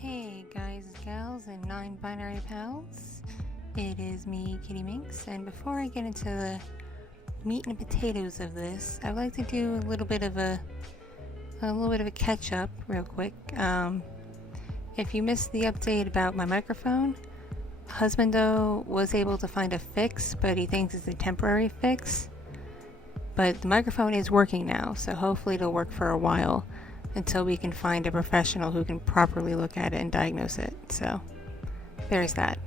Hey guys, gals, and non-binary pals. It is me, Kitti Minx, and before I get into the meat and potatoes of this, I'd like to do a little bit of a catch-up real quick. If you missed the update about my microphone, Husbando was able to find a fix, but he thinks it's a temporary fix. But the microphone is working now, so hopefully it'll work for a while until we can find a professional who can properly look at it and diagnose it. So there's that.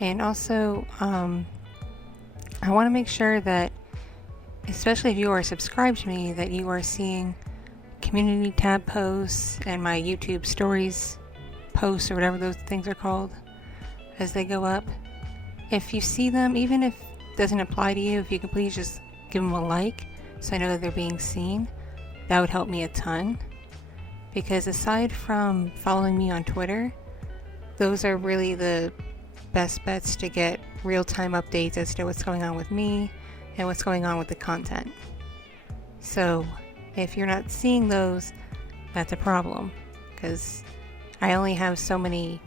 And also, I want to make sure that, especially if you are subscribed to me, that you are seeing community tab posts and my YouTube stories posts, or whatever those things are called, as they go up. If you see them, even if it doesn't apply to you, if you could please just give them a like so I know that they're being seen, that would help me a ton. Because aside from following me on Twitter, those are really the best bets to get real-time updates as to what's going on with me and what's going on with the content. So if you're not seeing those, that's a problem, because I only have so many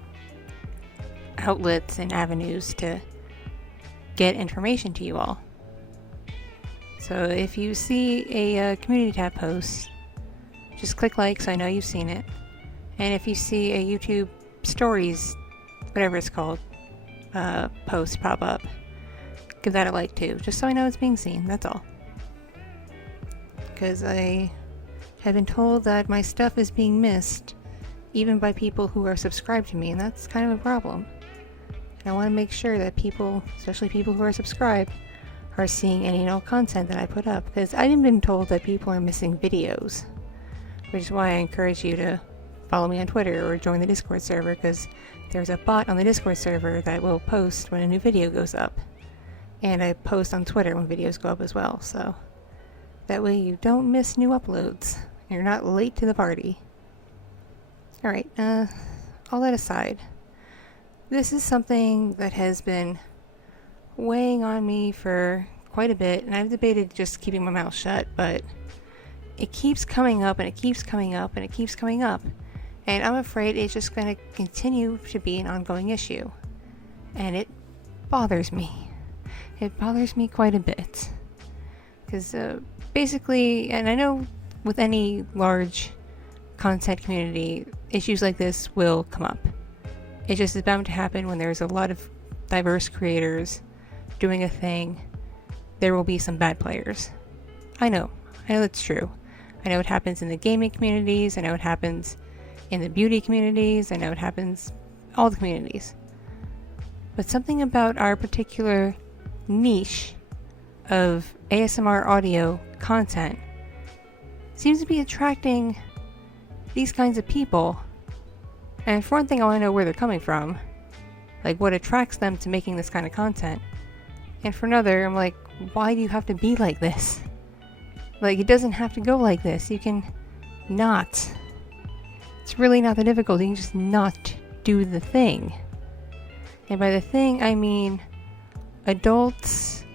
outlets and avenues to get information to you all. So if you see a community tab post, just click like so I know you've seen it. And if you see a YouTube stories, whatever it's called, post pop up, give that a like too, just so I know it's being seen, that's all. Because I have been told that my stuff is being missed, even by people who are subscribed to me, and that's kind of a problem. And I want to make sure that people, especially people who are subscribed, are seeing any and all content that I put up, because I've even been told that people are missing videos, which is why I encourage you to follow me on Twitter or join the Discord server, because there's a bot on the Discord server that will post when a new video goes up, and I post on Twitter when videos go up as well, so that way you don't miss new uploads, you're not late to the party. Alright, all that aside, this is something that has been weighing on me for quite a bit, and I've debated just keeping my mouth shut, but it keeps coming up and it keeps coming up and it keeps coming up, and I'm afraid it's just going to continue to be an ongoing issue, and it bothers me. It bothers me quite a bit, because basically, and I know with any large content community, issues like this will come up. It just is bound to happen when there's a lot of diverse creators doing a thing. There will be some bad players. I know that's true. I know it happens in the gaming communities, I know it happens in the beauty communities, I know it happens all the communities. But something about our particular niche of ASMR audio content seems to be attracting these kinds of people. And for one thing, I want to know where they're coming from, like what attracts them to making this kind of content. And for another, I'm like, why do you have to be like this? Like, it doesn't have to go like this. You can not. It's really not that difficult. You can just not do the thing. And by the thing, I mean adults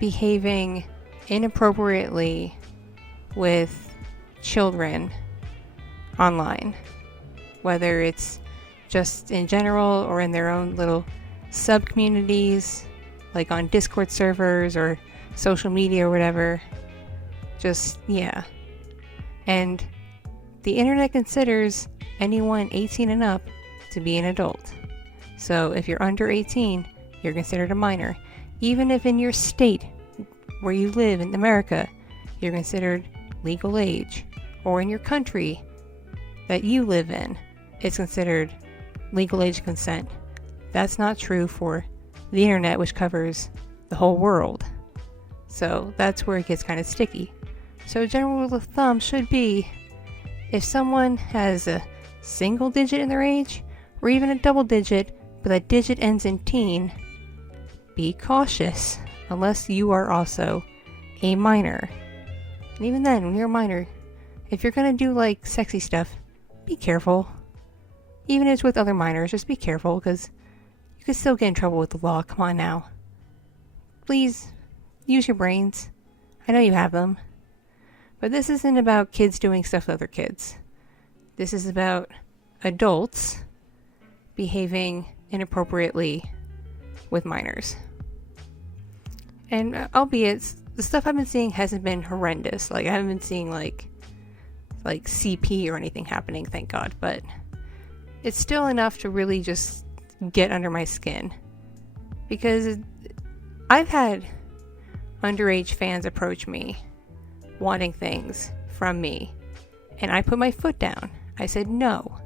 behaving inappropriately with children online. Whether it's just in general or in their own little sub-communities, like on Discord servers or social media or whatever. Just, yeah. And the internet considers anyone 18 and up to be an adult. So if you're under 18, you're considered a minor. Even if in your state where you live in America, you're considered legal age. Or in your country that you live in, it's considered legal age consent. That's not true for the internet, which covers the whole world. So that's where it gets kind of sticky. So a general rule of thumb should be, if someone has a single digit in their age, or even a double digit, but that digit ends in teen, be cautious, unless you are also a minor. And even then, when you're a minor, if you're gonna do like sexy stuff, be careful. Even if it's with other minors, just be careful, because you could still get in trouble with the law. Come on now. Please, use your brains. I know you have them. But this isn't about kids doing stuff with other kids. This is about adults behaving inappropriately with minors. And albeit the stuff I've been seeing hasn't been horrendous. Like, I haven't been seeing like CP or anything happening, thank God, but it's still enough to really just get under my skin. Because I've had underage fans approach me wanting things from me, and I put my foot down. I said no.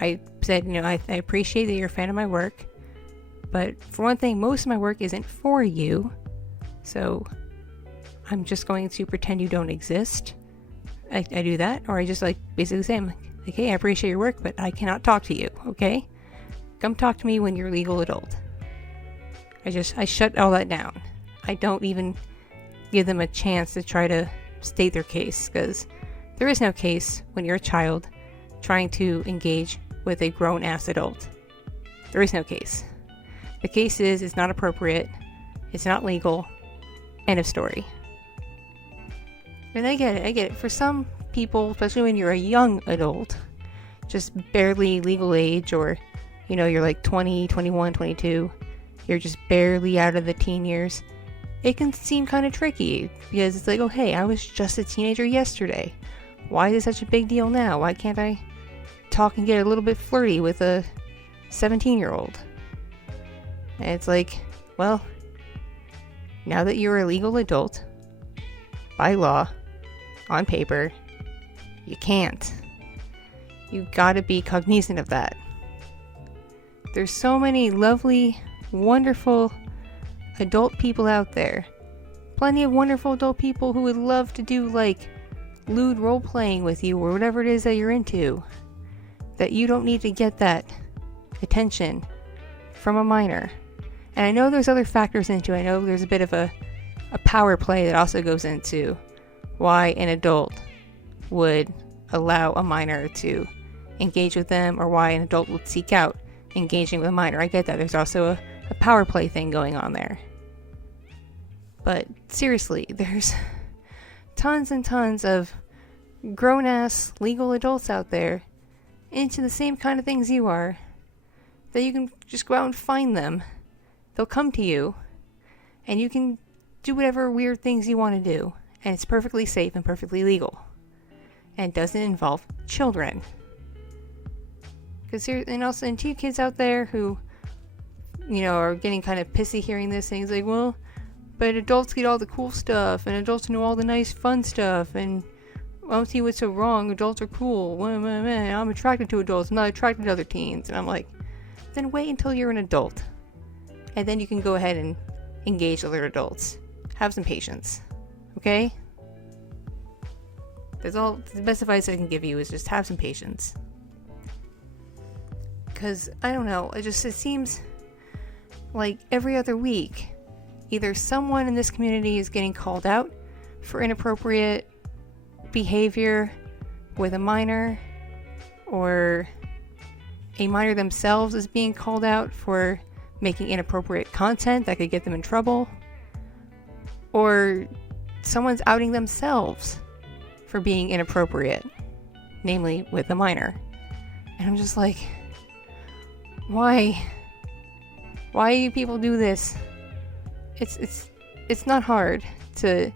I said, I appreciate that you're a fan of my work, but for one thing, most of my work isn't for you, so I'm just going to pretend you don't exist. I do that, or I just basically say, hey, I appreciate your work, but I cannot talk to you, okay? Come talk to me when you're a legal adult. I shut all that down. I don't even give them a chance to try to state their case, because there is no case when you're a child trying to engage with a grown-ass adult. There is no case. The case is, it's not appropriate, it's not legal, end of story. And I get it. For some people, especially when you're a young adult, just barely legal age, or, you're like 20, 21, 22, you're just barely out of the teen years, it can seem kind of tricky, because it's like, oh hey, I was just a teenager yesterday. Why is it such a big deal now? Why can't I talk and get a little bit flirty with a 17-year-old? And it's like, well, now that you're a legal adult, by law, on paper, you can't. You gotta be cognizant of that. There's so many lovely, wonderful adult people out there. Plenty of wonderful adult people who would love to do lewd role-playing with you, or whatever it is that you're into. That you don't need to get that attention from a minor. And I know there's other factors into it. I know there's a bit of a power play that also goes into why an adult would allow a minor to engage with them, or why an adult would seek out engaging with a minor. I get that. There's also a power play thing going on there. But seriously, there's tons and tons of grown-ass legal adults out there into the same kind of things you are, that you can just go out and find them. They'll come to you, and you can do whatever weird things you want to do, and it's perfectly safe and perfectly legal, and it doesn't involve children. And to you kids out there who, are getting kind of pissy hearing this, things like, well, but adults get all the cool stuff, and adults know all the nice fun stuff, and I don't see what's so wrong, adults are cool, I'm attracted to adults, I'm not attracted to other teens. And I'm like, then wait until you're an adult, and then you can go ahead and engage other adults. Have some patience, okay? The best advice I can give you is just have some patience. Because, I don't know, it seems like every other week, either someone in this community is getting called out for inappropriate behavior with a minor, or a minor themselves is being called out for making inappropriate content that could get them in trouble, or someone's outing themselves for being inappropriate, namely with a minor. And I'm just like, why do you people do this? It's not hard to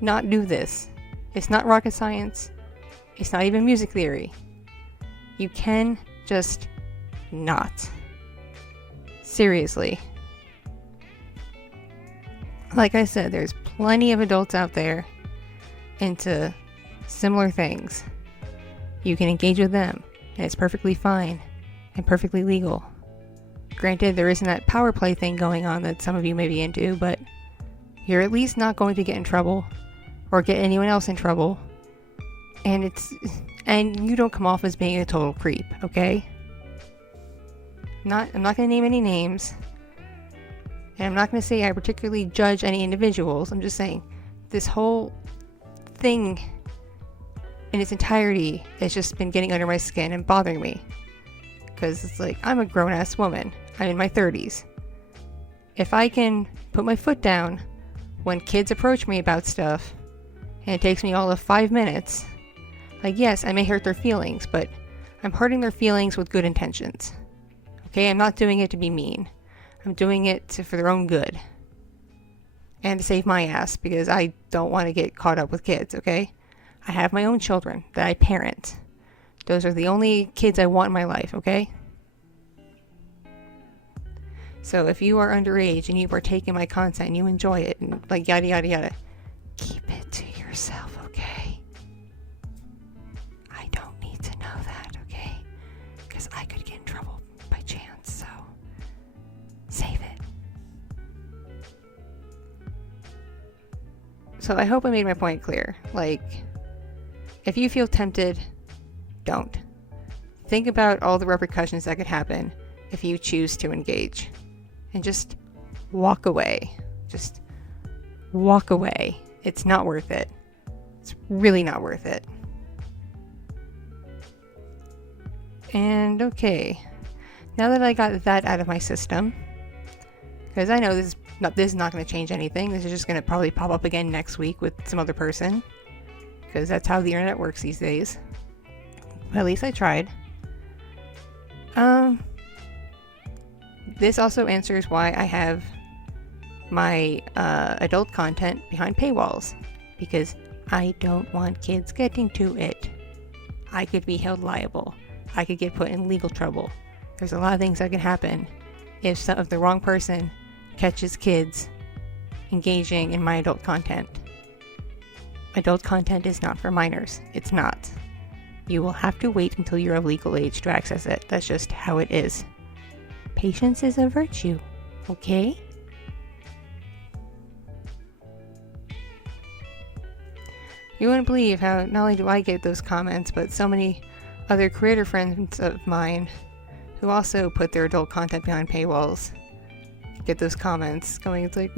not do this. It's not rocket science. It's not even music theory. You can just not. Seriously. Like I said, there's plenty of adults out there into similar things. You can engage with them, and it's perfectly fine and perfectly legal. Granted, there isn't that power play thing going on that some of you may be into, but you're at least not going to get in trouble or get anyone else in trouble. And you don't come off as being a total creep, okay? I'm not going to name any names. And I'm not going to say I particularly judge any individuals. I'm just saying this whole thing in its entirety has just been getting under my skin and bothering me. Because it's like, I'm a grown-ass woman. I'm in my 30s. If I can put my foot down when kids approach me about stuff, and it takes me all of 5 minutes, like, yes, I may hurt their feelings, but I'm hurting their feelings with good intentions. Okay, I'm not doing it to be mean. I'm doing it for their own good. And to save my ass, because I don't want to get caught up with kids, okay? I have my own children that I parent. Those are the only kids I want in my life, okay? So if you are underage and you partake in my content and you enjoy it and like yada yada yada, keep it to yourself, okay? I don't need to know that, okay? Because I could get in trouble by chance, so save it. So I hope I made my point clear. Like, if you feel tempted, don't. Think about all the repercussions that could happen if you choose to engage. And just walk away. Just walk away. It's not worth it. It's really not worth it. And okay, now that I got that out of my system, because I know this is not going to change anything. This is just going to probably pop up again next week with some other person, because that's how the internet works these days. But at least I tried. This also answers why I have my adult content behind paywalls, because I don't want kids getting to it. I could be held liable. I could get put in legal trouble. There's a lot of things that can happen if the wrong person catches kids engaging in my adult content. Adult content is not for minors. It's not. You will have to wait until you're of legal age to access it. That's just how it is. Patience is a virtue, okay? You wouldn't believe how not only do I get those comments, but so many other creator friends of mine who also put their adult content behind paywalls get those comments going. It's like,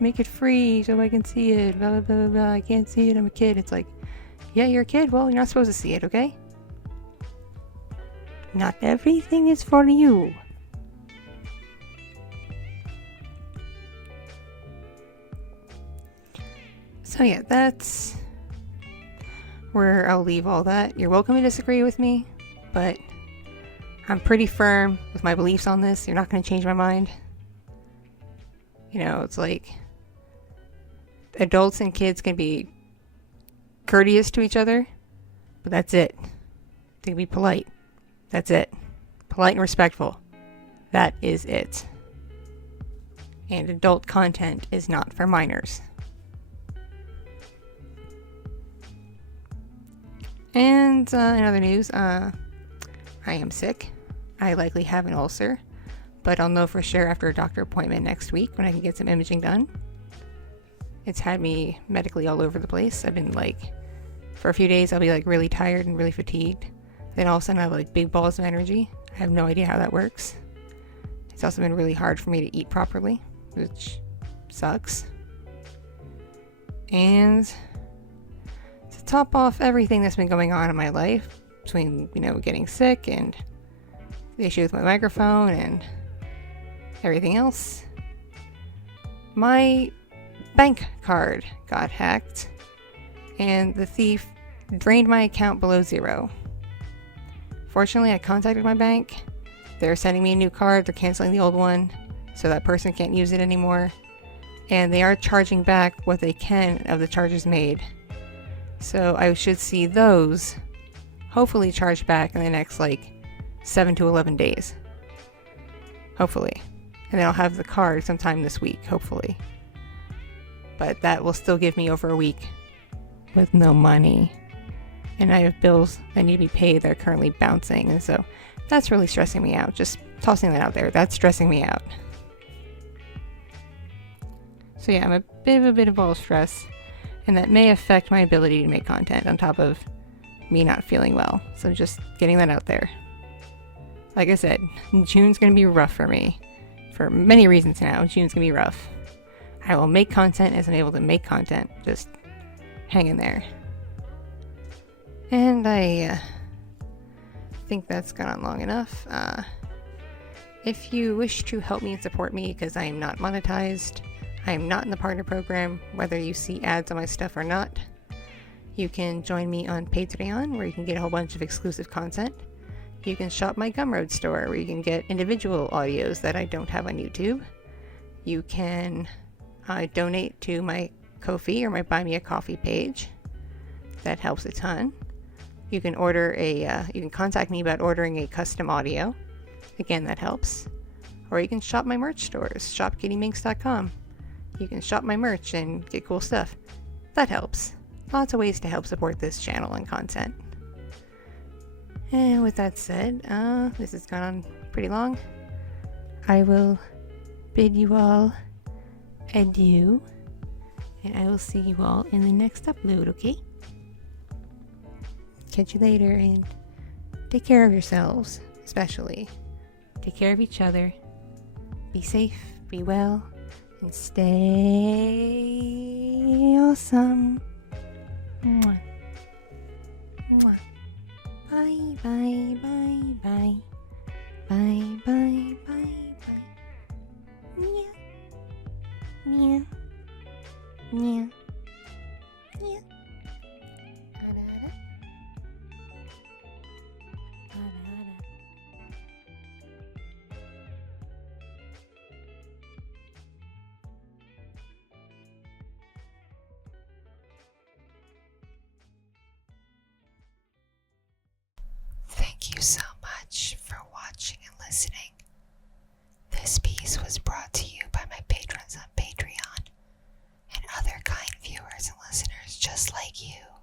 make it free so I can see it, blah, blah, blah, blah. I can't see it, I'm a kid. It's like, yeah, you're a kid. Well, you're not supposed to see it, okay? Not everything is for you. So yeah, that's where I'll leave all that. You're welcome to disagree with me, but I'm pretty firm with my beliefs on this. You're not going to change my mind. You know, it's like adults and kids can be courteous to each other, but that's it. They can be polite. That's it. Polite and respectful. That is it. And adult content is not for minors. And in other news, I am sick. I likely have an ulcer, but I'll know for sure after a doctor appointment next week when I can get some imaging done. It's had me medically all over the place. I've been like, for a few days I'll be like really tired and really fatigued. Then all of a sudden I have like big balls of energy. I have no idea how that works. It's also been really hard for me to eat properly, which sucks. And to top off everything that's been going on in my life, between, you know, getting sick and the issue with my microphone and everything else, my bank card got hacked and the thief drained my account below zero. Fortunately, I contacted my bank. They're sending me a new card. They're canceling the old one so that person can't use it anymore. And they are charging back what they can of the charges made. So I should see those hopefully charged back in the next like 7 to 11 days. Hopefully. And then I'll have the card sometime this week, hopefully. But that will still give me over a week with no money. And I have bills that need to be paid that are currently bouncing. And so that's really stressing me out. Just tossing that out there. That's stressing me out. So yeah, I'm a bit of ball stress. And that may affect my ability to make content on top of me not feeling well. So just getting that out there. Like I said, June's going to be rough for me. For many reasons now, June's going to be rough. I will make content as I'm able to make content. Just hang in there. And I think that's gone on long enough. If you wish to help me and support me, because I am not monetized, I am not in the partner program, whether you see ads on my stuff or not, You can join me on Patreon, where you can get a whole bunch of exclusive content. You can shop my Gumroad store, where you can get individual audios that I don't have on YouTube. You can donate to my Ko-fi or my Buy Me a Coffee page. That helps a ton. You can you can contact me about ordering a custom audio. Again, that helps. Or you can shop my merch stores, shopkittiminx.com. You can shop my merch and get cool stuff. That helps. Lots of ways to help support this channel and content. And with that said, this has gone on pretty long. I will bid you all adieu, and I will see you all in the next upload, okay? Catch you later, and take care of yourselves, especially. Take care of each other. Be safe, be well, and stay awesome. Mwah. Mwah. Bye, bye, bye, bye. Bye, bye, bye, bye. Meow. Meow. Meow. Meow. Da-da-da. Da-da-da. Thank you so much for watching and listening. This piece was brought to you by my patrons on Patreon and other kind viewers and listeners just like you.